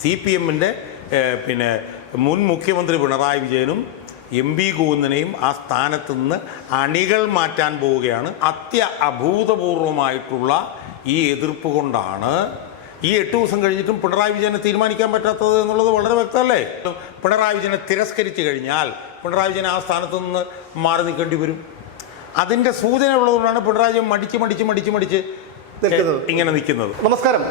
CPM-ന്റെ പിന്നെ മുൻ മുഖ്യമന്ത്രി പിണറായി വിജയനും MP ഗോവിന്ദനെയും ആ സ്ഥാനത്ത് നിന്ന് അണികൾ മാറ്റാൻ പോവുകയാണ്. അഭൂതപൂർവമായിട്ടുള്ള ഈ എതിർപ്പ് കൊണ്ടാണ് ഈ 8 ദിവസം കഴിഞ്ഞിട്ടും പിണറായി വിജയനെ തീരുമാനിക്കാൻ പറ്റാത്തത് എന്നുള്ളത് വളരെ വ്യക്തമല്ലേ? പിണറായി വിജയനെ തിരസ്കരിച്ചു കഴിഞ്ഞാൽ പിണറായി വിജയൻ ആ സ്ഥാനത്ത് നിന്ന് മാറി നിൽക്കേണ്ടി വരും. അതിൻ്റെ സൂചന ഉള്ളതുകൊണ്ടാണ് പിണറായി വിജയൻ മടിച്ച് ഇങ്ങനെ നിൽക്കുന്നത്. നമസ്കാരം.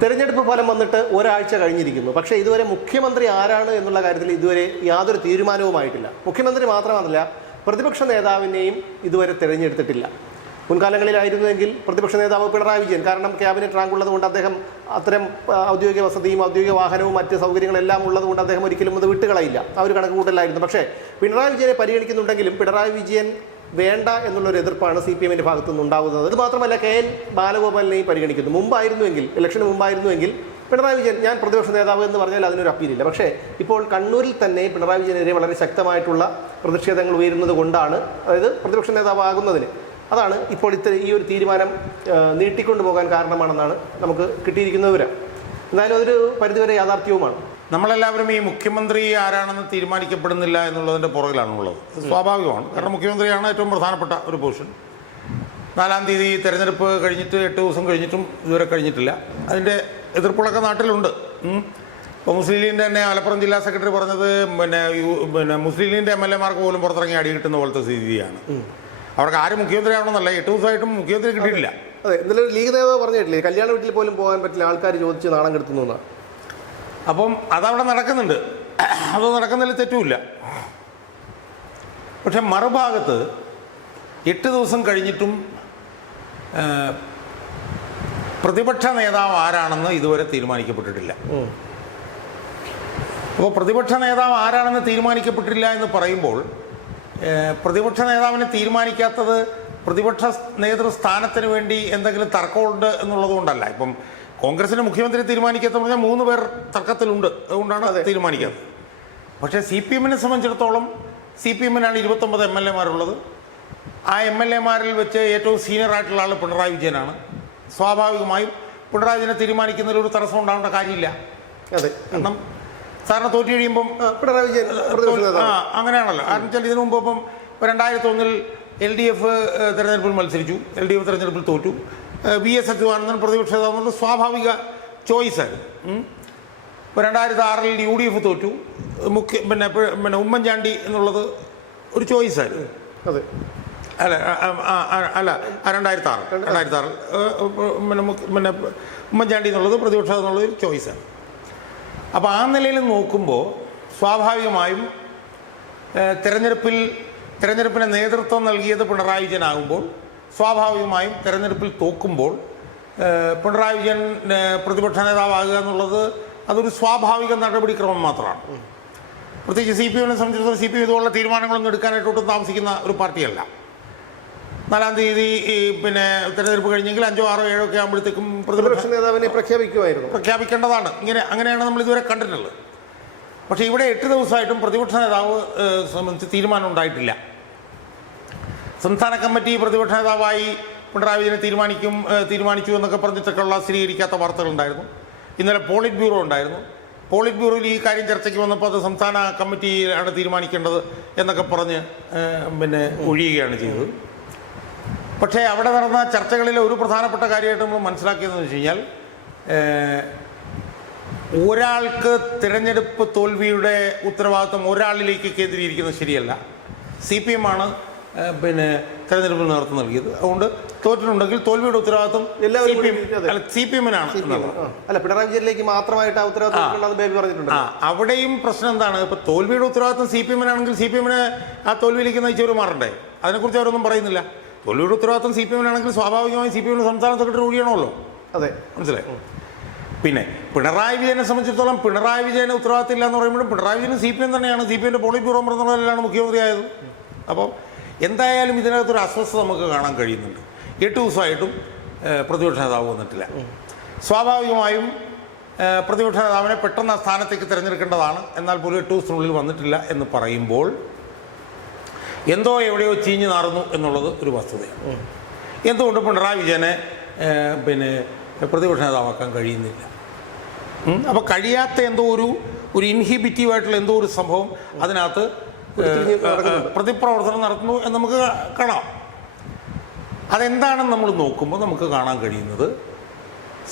തെരഞ്ഞെടുപ്പ് ഫലം വന്നിട്ട് ഒരാഴ്ച കഴിഞ്ഞിരിക്കുന്നു. പക്ഷേ ഇതുവരെ മുഖ്യമന്ത്രി ആരാണ് എന്നുള്ള കാര്യത്തിൽ ഇതുവരെ യാതൊരു തീരുമാനവുമായിട്ടില്ല. മുഖ്യമന്ത്രി മാത്രമല്ല, പ്രതിപക്ഷ നേതാവിനെയും ഇതുവരെ തിരഞ്ഞെടുത്തിട്ടില്ല. മുൻകാലങ്ങളിലായിരുന്നുവെങ്കിൽ പ്രതിപക്ഷ നേതാവ് പിണറായി വിജയൻ, കാരണം ക്യാബിനറ്റ് റാങ്ക് ഉള്ളതുകൊണ്ട് അദ്ദേഹം അത്തരം ഔദ്യോഗിക വസതിയും ഔദ്യോഗിക വാഹനവും മറ്റ് സൗകര്യങ്ങളെല്ലാം ഉള്ളതുകൊണ്ട് അദ്ദേഹം ഒരിക്കലും അത് വിട്ടുകളയില്ല. ആ ഒരു കണക്ക് കൂട്ടലായിരുന്നു. പക്ഷേ പിണറായി വിജയനെ പരിഗണിക്കുന്നുണ്ടെങ്കിലും പിണറായി വിജയൻ വേണ്ട എന്നുള്ളൊരു എതിർപ്പാണ് CPM-ന്റെ ഭാഗത്തു നിന്നുണ്ടാകുന്നത്. ഇത് മാത്രമല്ല, KN ബാലഗോപാലിനെയും പരിഗണിക്കുന്നു. മുമ്പായിരുന്നുവെങ്കിൽ, ഇലക്ഷന് മുമ്പായിരുന്നുവെങ്കിൽ പിണറായി വിജയൻ ഞാൻ പ്രതിപക്ഷ നേതാവ് എന്ന് പറഞ്ഞാൽ അതിനൊരു അപ്പീലില്ല. പക്ഷേ ഇപ്പോൾ കണ്ണൂരിൽ തന്നെ പിണറായി വിജയനെതിരെ വളരെ ശക്തമായിട്ടുള്ള പ്രതിഷേധങ്ങൾ ഉയരുന്നത് കൊണ്ടാണ്, അതായത് പ്രതിപക്ഷ നേതാവാകുന്നതിന്, അതാണ് ഇപ്പോൾ ഈ ഒരു തീരുമാനം നീട്ടിക്കൊണ്ടുപോകാൻ കാരണമാണെന്നാണ് നമുക്ക് കിട്ടിയിരിക്കുന്ന വിവരം. എന്തായാലും അതൊരു പരിധിവരെ യാഥാർത്ഥ്യവുമാണ്. നമ്മളെല്ലാവരും ഈ മുഖ്യമന്ത്രി ആരാണെന്ന് തീരുമാനിക്കപ്പെടുന്നില്ല എന്നുള്ളതിൻ്റെ പുറകിലാണുള്ളത്. സ്വാഭാവികമാണ്. കാരണം മുഖ്യമന്ത്രിയാണ് ഏറ്റവും പ്രധാനപ്പെട്ട ഒരു പൊസിഷൻ. 4-ാം തീയതി തെരഞ്ഞെടുപ്പ് കഴിഞ്ഞിട്ട് 8 ദിവസം കഴിഞ്ഞിട്ടും ഇതുവരെ കഴിഞ്ഞിട്ടില്ല. അതിൻ്റെ എതിർപ്പുകളൊക്കെ നാട്ടിലുണ്ട്. ഇപ്പോൾ മുസ്ലിം ലീഗിൻ്റെ തന്നെ മലപ്പുറം ജില്ലാ സെക്രട്ടറി പറഞ്ഞത് പിന്നെ മുസ്ലിം ലീഗിൻ്റെ MLA-മാർക്ക് പോലും പുറത്തിറങ്ങി അടി കിട്ടുന്ന പോലത്തെ സ്ഥിതിയാണ്. അവർക്ക് ആരും മുഖ്യമന്ത്രിയാവണമെന്നല്ല, 8 ദിവസമായിട്ടും മുഖ്യമന്ത്രി കിട്ടിയിട്ടില്ല. അതെ, ഇന്നലെ ലീഗ് നേതാവ് പറഞ്ഞിട്ടില്ലേ, കല്യാണ വീട്ടിൽ പോലും പോകാൻ പറ്റില്ല, ആൾക്കാർ ചോദിച്ച് നാണം കെടുത്തുന്നു. അപ്പം അതവിടെ നടക്കുന്നുണ്ട്. അത് നടക്കുന്നതിൽ തെറ്റുമില്ല. പക്ഷെ മറുഭാഗത്ത് 8 ദിവസം കഴിഞ്ഞിട്ടും പ്രതിപക്ഷ നേതാവ് ആരാണെന്ന് ഇതുവരെ തീരുമാനിക്കപ്പെട്ടിട്ടില്ല. അപ്പോൾ പ്രതിപക്ഷ നേതാവ് ആരാണെന്ന് തീരുമാനിക്കപ്പെട്ടില്ല എന്ന് പറയുമ്പോൾ പ്രതിപക്ഷ നേതാവിനെ തീരുമാനിക്കാത്തത് പ്രതിപക്ഷ നേതൃസ്ഥാനത്തിന് വേണ്ടി എന്തെങ്കിലും തർക്കമുണ്ട് എന്നുള്ളത് കൊണ്ടല്ല. ഇപ്പം കോൺഗ്രസിന് മുഖ്യമന്ത്രി തീരുമാനിക്കാത്ത പറഞ്ഞാൽ 3 പേർ തർക്കത്തിലുണ്ട്, അതുകൊണ്ടാണ് തീരുമാനിക്കാത്തത്. പക്ഷേ CPM-നെ സംബന്ധിച്ചിടത്തോളം CPM-നാണ് 29 MLA-മാരുള്ളത്. ആ MLA-മാരിൽ വെച്ച് ഏറ്റവും സീനിയർ ആയിട്ടുള്ള ആൾ പിണറായി വിജയനാണ്. സ്വാഭാവികമായും പിണറായി വിജയനെ തീരുമാനിക്കുന്നതിൽ ഒരു തടസ്സം ഉണ്ടാവേണ്ട കാര്യമില്ല. അതെ, കാരണം സാറിന് തോറ്റു കഴിയുമ്പം പിണറായി വിജയൻ അങ്ങനെയാണല്ലോ. കാരണം വെച്ചാൽ ഇതിനു മുമ്പ് ഇപ്പം 2001 LDF തെരഞ്ഞെടുപ്പിൽ മത്സരിച്ചു, LDF തെരഞ്ഞെടുപ്പിൽ തോറ്റു. VS അച്യുതാനന്ദൻ പ്രതിപക്ഷ നേതാവ് സ്വാഭാവിക ചോയ്സായിരുന്നു. ഇപ്പോൾ 2006 UDF തോറ്റു, പിന്നെ ഉമ്മൻചാണ്ടി എന്നുള്ളത് ഒരു ചോയ്സായിരുന്നു. അതെ, അല്ല 2006 പിന്നെ ഉമ്മൻചാണ്ടി എന്നുള്ളത് പ്രതിപക്ഷ എന്നുള്ളത് ഒരു ചോയ്സാണ്. അപ്പോൾ ആ നിലയിൽ നോക്കുമ്പോൾ സ്വാഭാവികമായും തെരഞ്ഞെടുപ്പിന് നേതൃത്വം നൽകിയത് പിണറായി വിജയനാകുമ്പോൾ സ്വാഭാവികമായും തെരഞ്ഞെടുപ്പിൽ തോക്കുമ്പോൾ പിണറായി വിജയൻ പ്രതിപക്ഷ നേതാവാകുക എന്നുള്ളത് അതൊരു സ്വാഭാവിക നടപടിക്രമം മാത്രമാണ്. പ്രത്യേകിച്ച് CPM-നെ സംബന്ധിച്ചിടത്തോളം CPM ഇതുപോലുള്ള തീരുമാനങ്ങളൊന്നും എടുക്കാനായിട്ടൊട്ടും താമസിക്കുന്ന ഒരു പാർട്ടിയല്ല. 4-ാം തീയതി പിന്നെ തെരഞ്ഞെടുപ്പ് കഴിഞ്ഞെങ്കിൽ 5, 6, 7 ഒക്കെ ആകുമ്പോഴത്തേക്കും പ്രതിപക്ഷ നേതാവിനെ പ്രഖ്യാപിക്കേണ്ടതാണ്. അങ്ങനെയാണ് നമ്മൾ ഇതുവരെ കണ്ടിട്ടുള്ളത്. പക്ഷേ ഇവിടെ 8 ദിവസമായിട്ടും പ്രതിപക്ഷ നേതാവ് സംബന്ധിച്ച് തീരുമാനം ഉണ്ടായിട്ടില്ല. സംസ്ഥാന കമ്മിറ്റി പ്രതിപക്ഷ നേതാവായി പിണറായി വിജയനെ തീരുമാനിച്ചു എന്നൊക്കെ പറഞ്ഞിട്ടൊക്കെയുള്ള സ്ഥിരീകരിക്കാത്ത വാർത്തകളുണ്ടായിരുന്നു. ഇന്നലെ പോളിറ്റ് ബ്യൂറോ ഉണ്ടായിരുന്നു. പോളിറ്റ് ബ്യൂറോയിൽ ഈ കാര്യം ചർച്ചയ്ക്ക് വന്നപ്പോൾ അത് സംസ്ഥാന കമ്മിറ്റിയാണ് തീരുമാനിക്കേണ്ടത് എന്നൊക്കെ പറഞ്ഞ് പിന്നെ ഒഴിയുകയാണ് ചെയ്തത്. പക്ഷേ അവിടെ നടന്ന ചർച്ചകളിലെ ഒരു പ്രധാനപ്പെട്ട കാര്യമായിട്ട് നമ്മൾ മനസ്സിലാക്കിയതെന്ന് വെച്ച് കഴിഞ്ഞാൽ, ഒരാൾക്ക് തിരഞ്ഞെടുപ്പ് തോൽവിയുടെ ഉത്തരവാദിത്വം ഒരാളിലേക്ക് കേന്ദ്രീകരിക്കുന്നത് ശരിയല്ല. CPM-ആണ് പിന്നെ തെരഞ്ഞെടുപ്പിൽ നേതൃത്വം നൽകിയത്. അതുകൊണ്ട് തോറ്റിട്ടുണ്ടെങ്കിൽ തോൽവിയുടെ ഉത്തരവാദിത്വം CPM-നാണ്. അല്ല, പിണറായി വിജയനിലേക്ക് മാത്രമായിട്ട് ആ ഉത്തരവാദിത്വം. അവിടെയും പ്രശ്നം എന്താണ്? ഇപ്പൊ തോൽവിയുടെ ഉത്തരവാദിത്വം CPM-നാണെങ്കിൽ CPM-നെ ആ തോൽവിയിലേക്ക് നയിച്ചവർ മാറണ്ടേ? അതിനെക്കുറിച്ച് അവരൊന്നും പറയുന്നില്ല. തോൽവിയുടെ ഉത്തരവാദിത്വം CPM-നാണെങ്കിൽ സ്വാഭാവികമായി CPM-ന്റെ സംസ്ഥാന സെക്രട്ടറി ഒഴിയണമല്ലോ. അതെ, മനസ്സിലായി. പിന്നെ പിണറായി വിജയനെ സംബന്ധിച്ചിടത്തോളം പിണറായി വിജയന് ഉത്തരവാദിത്തമില്ല എന്ന് പറയുമ്പോഴും പിണറായി വിജയൻ CPM തന്നെയാണ്. CPM-ന്റെ പോളിറ്റ് ബ്യൂറോ മെമ്പറിലാണ് മുഖ്യമന്ത്രിയായത്. അപ്പോൾ എന്തായാലും ഇതിനകത്തൊരു അസ്വസ്ഥത നമുക്ക് കാണാൻ കഴിയുന്നുണ്ട്. 8 ദിവസമായിട്ടും പ്രതിപക്ഷ നേതാവ് വന്നിട്ടില്ല. സ്വാഭാവികമായും പ്രതിപക്ഷ നേതാവിനെ പെട്ടെന്ന് ആ സ്ഥാനത്തേക്ക് തിരഞ്ഞെടുക്കേണ്ടതാണ്. എന്നാൽ പോലും 8 ദിവസത്തിനുള്ളിൽ വന്നിട്ടില്ല എന്ന് പറയുമ്പോൾ എന്തോ എവിടെയോ ചീഞ്ഞു നാറുന്നു എന്നുള്ളത് ഒരു വസ്തുതയാണ്. എന്തുകൊണ്ട് പിണറായി വിജയനെ പിന്നെ പ്രതിപക്ഷ നേതാവാക്കാൻ കഴിയുന്നില്ല? അപ്പോൾ കഴിയാത്ത എന്തോ ഒരു ഇൻഹിബിറ്റീവായിട്ടുള്ള എന്തോ ഒരു സംഭവം അതിനകത്ത് പ്രതിപ്രവർത്തനം നടത്തുന്നു എന്ന് നമുക്ക് കാണാം. അതെന്താണെന്ന് നമ്മൾ നോക്കുമ്പോൾ നമുക്ക് കാണാൻ കഴിയുന്നത്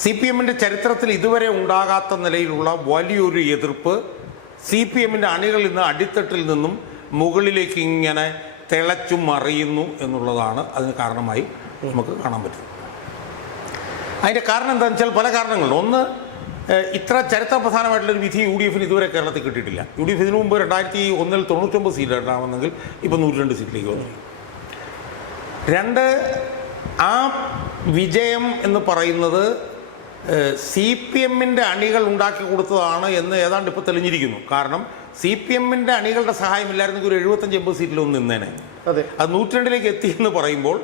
CPM-ൻ്റെ ചരിത്രത്തിൽ ഇതുവരെ ഉണ്ടാകാത്ത നിലയിലുള്ള വലിയൊരു എതിർപ്പ് CPM-ൻ്റെ അണികളിൽ നിന്ന് അടിത്തട്ടിൽ നിന്നും മുകളിലേക്ക് ഇങ്ങനെ തിളച്ചു മറിയുന്നു എന്നുള്ളതാണ് അതിന് കാരണമായി നമുക്ക് കാണാൻ പറ്റുന്നത്. അതിൻ്റെ കാരണം എന്താണെന്ന് വെച്ചാൽ പല കാരണങ്ങളുണ്ട്. ഒന്ന്, ഇത്ര ചരിത്ര പ്രധാനമായിട്ടുള്ളൊരു വിധി UDF ഇതുവരെ കേരളത്തിൽ കിട്ടിയിട്ടില്ല. UDF ഇതിനു മുമ്പ് 2001 99 സീറ്റ് ഉണ്ടാകുമെന്നെങ്കിൽ ഇപ്പോൾ 102 സീറ്റിലേക്ക് വന്നു. രണ്ട്, ആ വിജയം എന്ന് പറയുന്നത് CPM-ൻ്റെ അണികൾ ഉണ്ടാക്കി കൊടുത്തതാണ് എന്ന് ഏതാണ്ട് ഇപ്പോൾ തെളിഞ്ഞിരിക്കുന്നു. കാരണം CPM-ൻ്റെ അണികളുടെ സഹായമില്ലായിരുന്നെങ്കിൽ ഒരു 75-80 സീറ്റിലൊന്നും നിന്നേനെ. അതെ, അത് 102 എത്തിയെന്ന് പറയുമ്പോൾ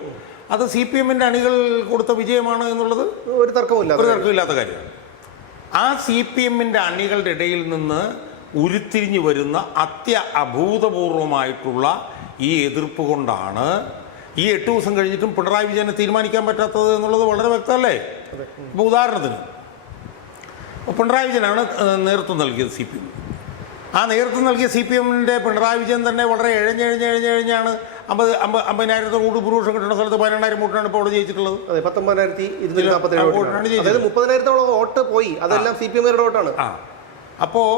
അത് CPM-ൻ്റെ അണികൾ കൊടുത്ത വിജയമാണ് എന്നുള്ളത് ഒരു തർക്കമില്ലാത്ത കാര്യമാണ്. ആ CPM-ൻ്റെ അണികളുടെ ഇടയിൽ നിന്ന് ഉരുത്തിരിഞ്ഞു വരുന്ന അഭൂതപൂർവമായിട്ടുള്ള ഈ എതിർപ്പ് കൊണ്ടാണ് ഈ 8 ദിവസം കഴിഞ്ഞിട്ടും പിണറായി വിജയനെ തീരുമാനിക്കാൻ പറ്റാത്തത് എന്നുള്ളത് വളരെ വ്യക്തമല്ലേ? ഇപ്പോൾ ഉദാഹരണത്തിന് പിണറായി വിജയനാണ് നേതൃത്വം നൽകിയത് CPM. ആ നേതൃത്വം നൽകിയ CPM-ൻ്റെ പിണറായി വിജയൻ തന്നെ വളരെ എഴഞ്ഞാണ് 50,000 കൂടി ഭൂരിപക്ഷം കിട്ടുന്ന സ്ഥലത്ത് 12,000 വോട്ടിനാണ് ഇപ്പോൾ അവിടെ ജയിച്ചിട്ടുള്ളത്. 19,247 30,000-ഓളം വോട്ട് പോയി. അതെല്ലാം CPM-കാരുടെ വോട്ടാണ്. അപ്പോൾ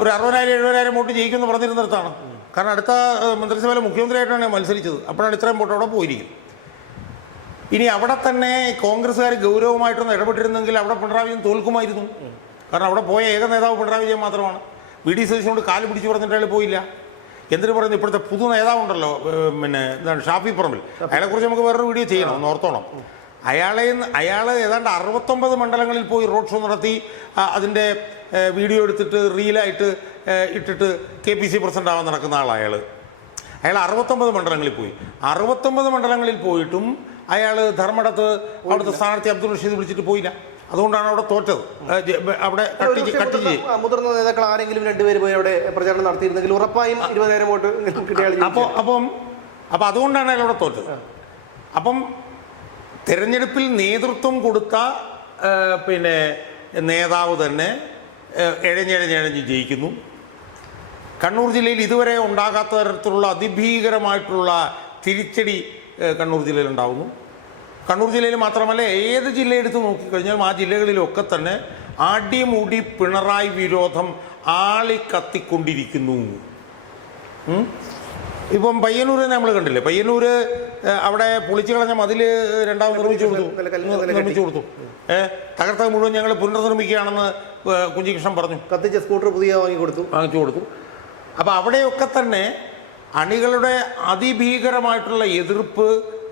ഒരു 60,000-70,000 വോട്ട് ജയിക്കുമെന്ന് പറഞ്ഞിരുന്നിടത്താണ്. കാരണം അടുത്ത മന്ത്രിസഭയിലെ മുഖ്യമന്ത്രിയായിട്ടാണ് മത്സരിച്ചത്. അപ്പോഴാണ് ഇത്രയും വോട്ട് അവിടെ പോയിരിക്കുന്നത്. ഇനി അവിടെ തന്നെ കോൺഗ്രസ്സുകാർ ഗൗരവമായിട്ടൊന്ന് ഇടപെട്ടിരുന്നെങ്കിൽ അവിടെ പിണറായി വിജയൻ തോൽക്കുമായിരുന്നു. കാരണം അവിടെ പോയ ഏക നേതാവ് പിണറായി വിജയൻ മാത്രമാണ്. VD സതീശനോട് കാല് പിടിച്ച് പറഞ്ഞിട്ട് അയാൾ പോയില്ല. എന്തിനു പറയുന്നത്, ഇപ്പോഴത്തെ പുതു നേതാവുണ്ടല്ലോ, പിന്നെ എന്താണ്, ഷാഫി പറമ്പിൽ, അയാളെക്കുറിച്ച് നമുക്ക് വേറൊരു വീഡിയോ ചെയ്യണം, ഒന്ന് ഓർത്തോണം. അയാൾ ഏതാണ്ട് 69 മണ്ഡലങ്ങളിൽ പോയി റോഡ് ഷോ നടത്തി അതിൻ്റെ വീഡിയോ എടുത്തിട്ട് റീലായിട്ട് ഇട്ടിട്ട് KPC പ്രസിഡന്റ് ആവാൻ നടക്കുന്ന ആളാണ് അയാൾ 69 മണ്ഡലങ്ങളിൽ പോയി. 69 മണ്ഡലങ്ങളിൽ പോയിട്ടും അയാൾ ധർമ്മടത്ത് അവിടുത്തെ സ്ഥാനാർത്ഥി അബ്ദുൾ റഷീദ് വിളിച്ചിട്ട് പോയില്ല. അതുകൊണ്ടാണ് അവിടെ തോറ്റത്. അവിടെ കട്ടിച്ച് മുതിർന്ന നേതാക്കൾ ആരെങ്കിലും 2 പേര് പോയി അവിടെ പ്രചാരണം നടത്തിയിരുന്നെങ്കിൽ ഉറപ്പായും 20,000 വോട്ട് കിട്ടിയാൽ അപ്പം അതുകൊണ്ടാണ് അയാൾ അവിടെ തോറ്റത്. അപ്പം തെരഞ്ഞെടുപ്പിൽ നേതൃത്വം കൊടുത്ത പിന്നെ നേതാവ് തന്നെ എഴഞ്ഞ് ജയിക്കുന്നു. കണ്ണൂർ ജില്ലയിൽ ഇതുവരെ ഉണ്ടാകാത്ത തരത്തിലുള്ള അതിഭീകരമായിട്ടുള്ള തിരിച്ചടി കണ്ണൂർ ജില്ലയിൽ ഉണ്ടാകുന്നു. കണ്ണൂർ ജില്ലയിൽ മാത്രമല്ല, ഏത് ജില്ല എടുത്ത് നോക്കിക്കഴിഞ്ഞാൽ ആ ജില്ലകളിലൊക്കെ തന്നെ അടിമുടി പിണറായി വിരോധം ആളിക്കത്തിക്കൊണ്ടിരിക്കുന്നു. ഇപ്പം പയ്യന്നൂർ തന്നെ നമ്മൾ കണ്ടില്ലേ, പയ്യന്നൂർ അവിടെ പൊളിച്ചു കളഞ്ഞ മതിൽ രണ്ടാമത് നിർമ്മിച്ചു കൊടുത്തു. തകർത്ത മുഴുവൻ ഞങ്ങൾ പുനർനിർമ്മിക്കുകയാണെന്ന് കുഞ്ഞികൃഷ്ണൻ പറഞ്ഞു. കത്തിച്ച സ്കൂട്ടർ പുതിയ വാങ്ങിച്ചു കൊടുത്തു. അപ്പോൾ അവിടെയൊക്കെ തന്നെ അണികളുടെ അതിഭീകരമായിട്ടുള്ള എതിർപ്പ്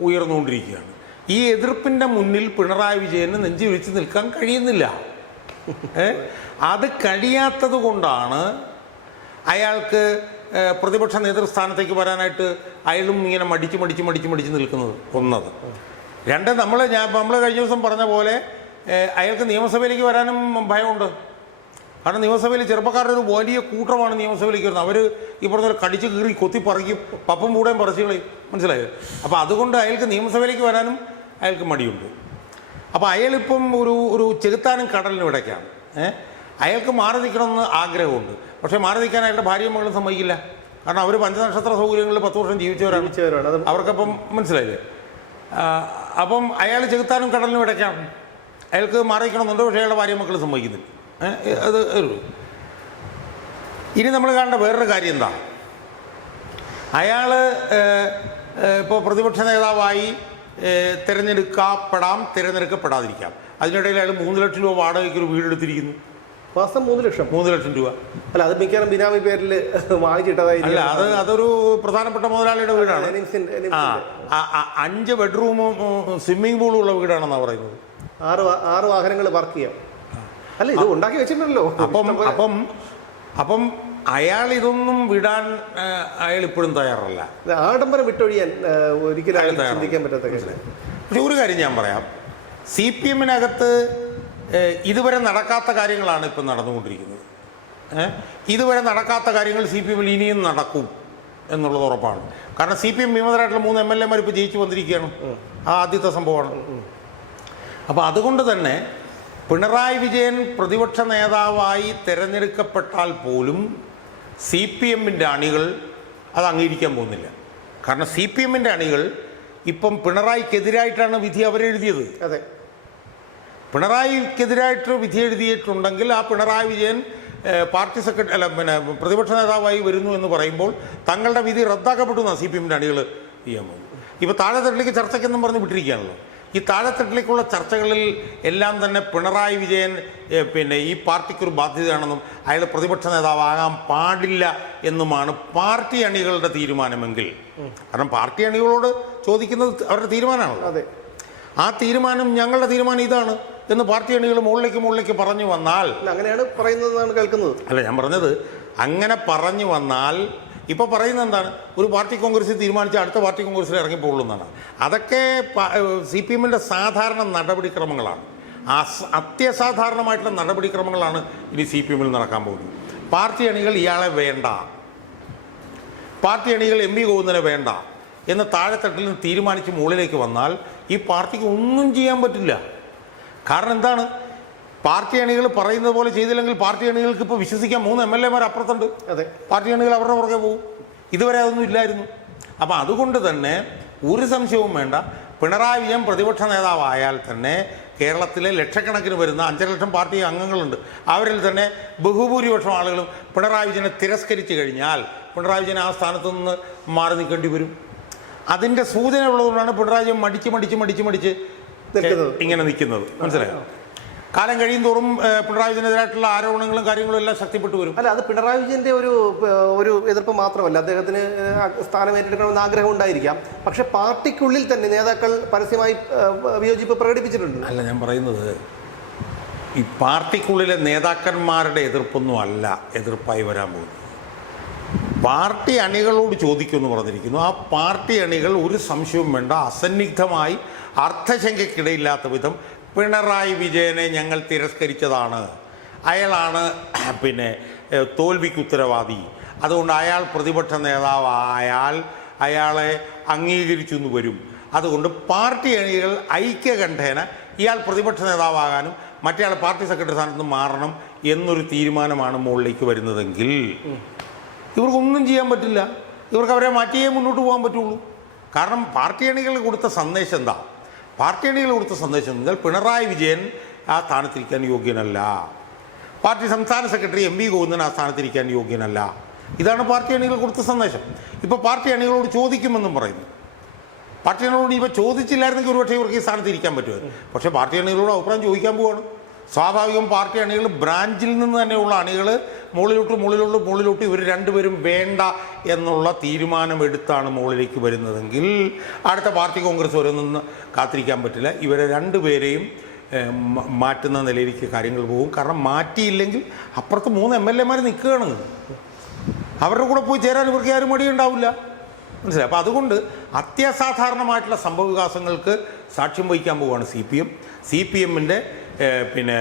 ഉയർന്നുകൊണ്ടിരിക്കുകയാണ്. ഈ എതിർപ്പിൻ്റെ മുന്നിൽ പിണറായി വിജയന് നെഞ്ചി വിളിച്ച് നിൽക്കാൻ കഴിയുന്നില്ല. അത് കഴിയാത്തത് കൊണ്ടാണ് അയാൾക്ക് പ്രതിപക്ഷ നേതൃസ്ഥാനത്തേക്ക് വരാനായിട്ട് അയാളും ഇങ്ങനെ മടിച്ച് നിൽക്കുന്നത്. ഒന്നത്. രണ്ട്, നമ്മൾ കഴിഞ്ഞ ദിവസം പറഞ്ഞ പോലെ അയാൾക്ക് നിയമസഭയിലേക്ക് വരാനും ഭയമുണ്ട്. കാരണം നിയമസഭയിൽ ചെറുപ്പക്കാരുടെ ഒരു വലിയ കൂട്ടമാണ് നിയമസഭയിലേക്ക് വരുന്നത്. അവർ ഈ പറഞ്ഞ കടിച്ച് കീറി കൊത്തി പറിക്കും, പപ്പും കൂടെയും പറിച്ചുകളയും, മനസ്സിലായത്? അപ്പോൾ അതുകൊണ്ട് അയാൾക്ക് നിയമസഭയിലേക്ക് വരാനും അയാൾക്ക് മടിയുണ്ട്. അപ്പോൾ അയാളിപ്പം ഒരു ചെകുത്താനും കടലിനും ഇടയ്ക്കാണ്. അയാൾക്ക് മാറി നിൽക്കണമെന്ന് ആഗ്രഹമുണ്ട്. പക്ഷേ മാറി നിൽക്കാൻ അയാളുടെ ഭാര്യയും മകളും സമ്മതിക്കില്ല. കാരണം അവർ പഞ്ചനക്ഷത്ര സൗകര്യങ്ങളിൽ 10 വർഷം ജീവിച്ചവരാണ്. അവർക്കപ്പം മനസ്സിലായില്ലേ? അപ്പം അയാൾ ചെകുത്താനും കടലിനും ഇടയ്ക്കാണ്. അയാൾക്ക് മാറി നിൽക്കണമെന്നുണ്ട്, പക്ഷേ അയാളുടെ ഭാര്യയും മക്കൾ സമ്മതിക്കുന്നില്ല. അത് ഇനി നമ്മൾ കാണേണ്ട വേറൊരു കാര്യം എന്താ, അയാൾ ഇപ്പോൾ പ്രതിപക്ഷ നേതാവായി തിരഞ്ഞെടുക്കപ്പെടാതിരിക്കാം. അതിനിടയിൽ അയാൾ 3 ലക്ഷം രൂപ വാടകയ്ക്ക് ഒരു വീടെടുത്തിരിക്കുന്നു. മാസം 3 ലക്ഷം രൂപ. അല്ല, അത് മിക്കവാറും ബിനാമി പേരിൽ വാങ്ങിച്ചിട്ടതായില്ല. അതൊരു പ്രധാനപ്പെട്ട മുതലാളിയുടെ വീടാണ്. 5 ബെഡ്റൂമും സ്വിമ്മിംഗ് പൂളും ഉള്ള വീടാണെന്നാണ് പറയുന്നത്. 6 വാഹനങ്ങൾ പാർക്ക് ചെയ്യാം. അല്ല, ഇത് ഉണ്ടാക്കി വെച്ചിട്ടുണ്ടല്ലോ. അപ്പം അയാൾ ഇതൊന്നും വിടാൻ അയാൾ ഇപ്പോഴും തയ്യാറല്ല. ആഡംബരം വിട്ടൊഴിയാൻ ഒരിക്കലും ചിന്തിക്കാൻ പറ്റാത്ത കാര്യം. പക്ഷെ ഒരു കാര്യം ഞാൻ പറയാം, CPM-നകത്ത് ഇതുവരെ നടക്കാത്ത കാര്യങ്ങളാണ് ഇപ്പം നടന്നുകൊണ്ടിരിക്കുന്നത്. ഇതുവരെ നടക്കാത്ത കാര്യങ്ങൾ CPM-ൽ ഇനിയും നടക്കും എന്നുള്ളത് ഉറപ്പാണ്. കാരണം CPM വിമതരായിട്ടുള്ള 3 MLA-മാർ ഇപ്പോൾ ജയിച്ചു വന്നിരിക്കുകയാണ്. ആ ആദ്യത്തെ സംഭവമാണ്. അപ്പോൾ അതുകൊണ്ട് തന്നെ പിണറായി വിജയൻ പ്രതിപക്ഷ നേതാവായി തിരഞ്ഞെടുക്കപ്പെട്ടാൽ പോലും CPM-ൻ്റെ അണികൾ അത് അംഗീകരിക്കാൻ പോകുന്നില്ല. കാരണം CPM-ൻ്റെ അണികൾ ഇപ്പം പിണറായിക്കെതിരായിട്ടാണ് വിധി അവരെഴുതിയത്. അതെ, പിണറായിക്കെതിരായിട്ട് വിധി എഴുതിയിട്ടുണ്ടെങ്കിൽ ആ പിണറായി വിജയൻ പാർട്ടി സെക്രട്ടറി പിന്നെ പ്രതിപക്ഷ നേതാവായി വരുന്നു എന്ന് പറയുമ്പോൾ തങ്ങളുടെ വിധി റദ്ദാക്കപ്പെട്ടു എന്നാണ് CPM-ൻ്റെ അണികൾ ചെയ്യാൻ പോകുന്നത്. ഇപ്പോൾ താഴെത്തട്ടിലേക്ക് ചർച്ചയ്ക്കെന്നും പറഞ്ഞ് വിട്ടിരിക്കുകയാണല്ലോ. ഈ താഴെത്തട്ടിലേക്കുള്ള ചർച്ചകളിൽ എല്ലാം തന്നെ പിണറായി വിജയൻ പിന്നെ ഈ പാർട്ടിക്കൊരു ബാധ്യതയാണെന്നും അയാൾ പ്രതിപക്ഷ നേതാവാകാൻ പാടില്ല എന്നുമാണ് പാർട്ടി അണികളുടെ തീരുമാനമെങ്കിൽ, കാരണം പാർട്ടി അണികളോട് ചോദിക്കുന്നത് അവരുടെ തീരുമാനമാണല്ലോ. അതെ, ആ തീരുമാനം ഞങ്ങളുടെ തീരുമാനം ഇതാണ് എന്ന് പാർട്ടി അണികൾ മുകളിലേക്ക് പറഞ്ഞു വന്നാൽ, അങ്ങനെയാണ് പറയുന്നതെന്നാണ് കേൾക്കുന്നത്. അല്ല, ഞാൻ പറഞ്ഞത് അങ്ങനെ പറഞ്ഞു വന്നാൽ ഇപ്പോൾ പറയുന്നത് എന്താണ്, ഒരു പാർട്ടി കോൺഗ്രസ് തീരുമാനിച്ച് അടുത്ത പാർട്ടി കോൺഗ്രസ്സിൽ ഇറങ്ങിപ്പോകുള്ളൂ എന്നാണ്. അതൊക്കെ CPM-ൻ്റെ സാധാരണ നടപടിക്രമങ്ങളാണ്. അത്യസാധാരണമായിട്ടുള്ള നടപടിക്രമങ്ങളാണ് ഇനി CPM-ൽ നടക്കാൻ പോകുന്നത്. പാർട്ടി അണികൾ ഇയാളെ വേണ്ട, പാർട്ടി അണികൾ MP ഗോവിന്ദനെ വേണ്ട എന്ന് താഴെത്തട്ടിൽ നിന്ന് തീരുമാനിച്ച് മുകളിലേക്ക് വന്നാൽ ഈ പാർട്ടിക്ക് ഒന്നും ചെയ്യാൻ പറ്റില്ല. കാരണം എന്താണ്, പാർട്ടി അണികൾ പറയുന്നത് പോലെ ചെയ്തില്ലെങ്കിൽ പാർട്ടി അണികൾക്ക് ഇപ്പോൾ വിശ്വസിക്കാൻ 3 MLA-മാർ അപ്പുറത്തുണ്ട്. അതെ, പാർട്ടി അണികൾ അവരുടെ പുറകെ പോകും. ഇതുവരെ അതൊന്നും ഇല്ലായിരുന്നു. അപ്പം അതുകൊണ്ട് തന്നെ ഒരു സംശയവും വേണ്ട, പിണറായി വിജയൻ പ്രതിപക്ഷ നേതാവായാൽ തന്നെ കേരളത്തിലെ ലക്ഷക്കണക്കിന് വരുന്ന 5 ലക്ഷം പാർട്ടി അംഗങ്ങളുണ്ട്. അവരിൽ തന്നെ ബഹുഭൂരിപക്ഷം ആളുകളും പിണറായി വിജയനെ തിരസ്കരിച്ചു കഴിഞ്ഞാൽ പിണറായി വിജയൻ ആ സ്ഥാനത്ത് നിന്ന് മാറി നിൽക്കേണ്ടി വരും. അതിൻ്റെ സൂചന ഉള്ളതുകൊണ്ടാണ് പിണറായി വിജയൻ മടിച്ച് ഇങ്ങനെ നിൽക്കുന്നത്. മനസ്സിലായോ? കാലം കഴിയും തോറും പിണറായി വിജയനെതിരായിട്ടുള്ള ആരോപണങ്ങളും കാര്യങ്ങളും എല്ലാം ശക്തിപ്പെട്ടു വരും. അല്ല, അത് പിണറായി വിജയന്റെ ഒരു എതിർപ്പ് മാത്രമല്ല, അദ്ദേഹത്തിന് സ്ഥാനം ഏറ്റെടുക്കണമെന്ന് ആഗ്രഹം ഉണ്ടായിരിക്കാം. പക്ഷെ പാർട്ടിക്കുള്ളിൽ തന്നെ നേതാക്കൾ പരസ്യമായി വിയോജിപ്പ് പ്രകടിപ്പിച്ചിട്ടുണ്ട്. അല്ല, ഞാൻ പറയുന്നത് ഈ പാർട്ടിക്കുള്ളിലെ നേതാക്കന്മാരുടെ എതിർപ്പൊന്നും അല്ല എതിർപ്പായി വരാൻ പോകുന്നത്. പാർട്ടി അണികളോട് ചോദിക്കുമെന്ന് പറഞ്ഞിരിക്കുന്നു. ആ പാർട്ടി അണികൾ ഒരു സംശയവും വേണ്ട, അസന്നിഗ്ധമായി അർത്ഥശങ്കയ്ക്കിടയില്ലാത്ത വിധം പിണറായി വിജയനെ ഞങ്ങൾ തിരസ്കരിച്ചതാണ്, അയാളാണ് പിന്നെ തോൽവിക്ക് ഉത്തരവാദി, അതുകൊണ്ട് അയാൾ പ്രതിപക്ഷ നേതാവായാൽ അയാളെ അംഗീകരിച്ചു എന്ന് വരും. അതുകൊണ്ട് പാർട്ടി അണികൾ ഐക്യകണ്ഠേന ഇയാൾ പ്രതിപക്ഷ നേതാവാകാനും മറ്റേയാൾ പാർട്ടി സെക്രട്ടറി സ്ഥാനത്ത് നിന്ന് മാറണം എന്നൊരു തീരുമാനമാണ് മുകളിലേക്ക് വരുന്നതെങ്കിൽ ഇവർക്കൊന്നും ചെയ്യാൻ പറ്റില്ല. ഇവർക്ക് അവരെ മാറ്റിയേ മുന്നോട്ട് പോകാൻ പറ്റുള്ളൂ. കാരണം പാർട്ടി അണികൾ കൊടുത്ത സന്ദേശം എന്താ? പാർട്ടി അണികൾ കൊടുത്ത സന്ദേശം എന്നാൽ പിണറായി വിജയൻ ആ സ്ഥാനത്തിരിക്കാൻ യോഗ്യനല്ല, പാർട്ടി സംസ്ഥാന സെക്രട്ടറി MP ഗോവിന്ദൻ ആ സ്ഥാനത്തിരിക്കാൻ യോഗ്യനല്ല. ഇതാണ് പാർട്ടി അണികൾ കൊടുത്ത സന്ദേശം. ഇപ്പോൾ പാർട്ടി അണികളോട് ചോദിക്കുമെന്നും പറയുന്നു. പാർട്ടി അണികളോട് ഇപ്പോൾ ചോദിച്ചില്ലായിരുന്നെങ്കിൽ ഒരുപക്ഷെ ഇവർക്ക് ഈ സ്ഥാനത്ത് ഇരിക്കാൻ പറ്റുമായിരുന്നു. പക്ഷേ പാർട്ടി അണികളോട് അഭിപ്രായം ചോദിക്കാൻ പോവാണ്. സ്വാഭാവികം പാർട്ടി അണികൾ ബ്രാഞ്ചിൽ നിന്ന് തന്നെയുള്ള അണികൾ മുകളിലോട്ട് ഇവർ രണ്ടുപേരും വേണ്ട എന്നുള്ള തീരുമാനമെടുത്താണ് മുകളിലേക്ക് വരുന്നതെങ്കിൽ അടുത്ത പാർട്ടി കോൺഗ്രസ് വരെ നിന്ന് കാത്തിരിക്കാൻ പറ്റില്ല. ഇവരെ രണ്ടുപേരെയും മാറ്റുന്ന നിലയിലേക്ക് കാര്യങ്ങൾ പോകും. കാരണം മാറ്റിയില്ലെങ്കിൽ അപ്പുറത്ത് 3 MLA-മാർ നിൽക്കുകയാണ്. അവരുടെ കൂടെ പോയി ചേരാൻ ഇവർക്ക് ആരും മടിയുണ്ടാവില്ല. മനസ്സിലായി? അപ്പോൾ അതുകൊണ്ട് അത്യസാധാരണമായിട്ടുള്ള സംഭവവികാസങ്ങൾക്ക് സാക്ഷ്യം വഹിക്കാൻ പോവുകയാണ് CPM-ൻ്റെ പിന്നെ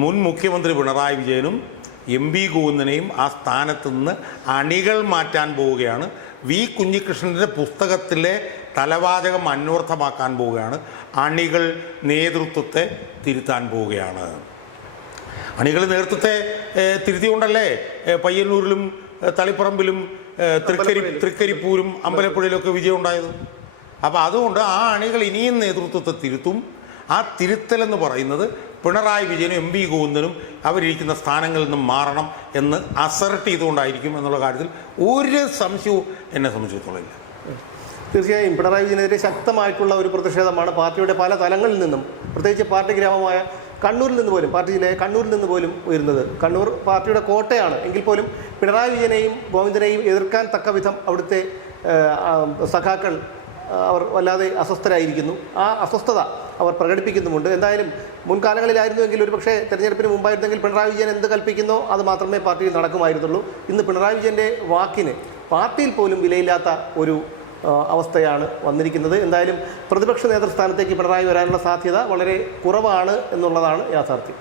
മുൻ മുഖ്യമന്ത്രി പിണറായി വിജയനും MP ഗോവിന്ദനെയും ആ സ്ഥാനത്ത് നിന്ന് അണികൾ മാറ്റാൻ പോവുകയാണ്. കുഞ്ഞികൃഷ്ണൻ്റെ പുസ്തകത്തിലെ തലവാചകം അന്വർത്ഥമാക്കാൻ പോവുകയാണ്. അണികൾ നേതൃത്വത്തെ തിരുത്താൻ പോവുകയാണ്. അണികൾ നേതൃത്വത്തെ തിരുത്തിക്കൊണ്ടല്ലേ പയ്യന്നൂരിലും തളിപ്പറമ്പിലും തൃക്കരിപ്പൂരും അമ്പലപ്പുഴയിലൊക്കെ വിജയം ഉണ്ടായത്. അപ്പോൾ അതുകൊണ്ട് ആ അണികൾ ഇനിയും നേതൃത്വത്തെ തിരുത്തും. ആ തിരുത്തലെന്ന് പറയുന്നത് പിണറായി വിജയനും MP ഗോവിന്ദനും അവരിരിക്കുന്ന സ്ഥാനങ്ങളിൽ നിന്നും മാറണം എന്ന് അസർട്ട് ചെയ്തുകൊണ്ടായിരിക്കും എന്നുള്ള കാര്യത്തിൽ ഒരു സംശയവും എന്നെ സംബന്ധിച്ചിടത്തോളം ഇല്ല. തീർച്ചയായും പിണറായി വിജയനെതിരെ ശക്തമായിട്ടുള്ള ഒരു പ്രതിഷേധമാണ് പാർട്ടിയുടെ പല തലങ്ങളിൽ നിന്നും, പ്രത്യേകിച്ച് പാർട്ടി ഗ്രാമമായ കണ്ണൂരിൽ നിന്ന് പോലും, പാർട്ടി ജില്ലയായ കണ്ണൂരിൽ നിന്ന് പോലും ഉയരുന്നത്. കണ്ണൂർ പാർട്ടിയുടെ കോട്ടയാണ് എങ്കിൽ പോലും പിണറായി വിജയനെയും ഗോവിന്ദനെയും എതിർക്കാൻ തക്ക വിധം അവിടുത്തെ സഖാക്കൾ അവർ വല്ലാതെ അസ്വസ്ഥരായിരിക്കുന്നു. ആ അസ്വസ്ഥത അവർ പ്രകടിപ്പിക്കുന്നുമുണ്ട്. എന്തായാലും മുൻകാലങ്ങളിലായിരുന്നുവെങ്കിൽ ഒരുപക്ഷെ തെരഞ്ഞെടുപ്പിന് മുമ്പായിരുന്നെങ്കിൽ പിണറായി വിജയൻ എന്ത് കൽപ്പിക്കുന്നോ അത് മാത്രമേ പാർട്ടിയിൽ നടക്കുമായിരുന്നുള്ളൂ. ഇന്ന് പിണറായി വിജയൻ്റെ വാക്കിന് പാർട്ടിയിൽ പോലും വിലയില്ലാത്ത ഒരു അവസ്ഥയാണ് വന്നിരിക്കുന്നത്. എന്തായാലും പ്രതിപക്ഷ നേതൃസ്ഥാനത്തേക്ക് പിണറായി വരാനുള്ള സാധ്യത വളരെ കുറവാണ് എന്നുള്ളതാണ് യാഥാർത്ഥ്യം.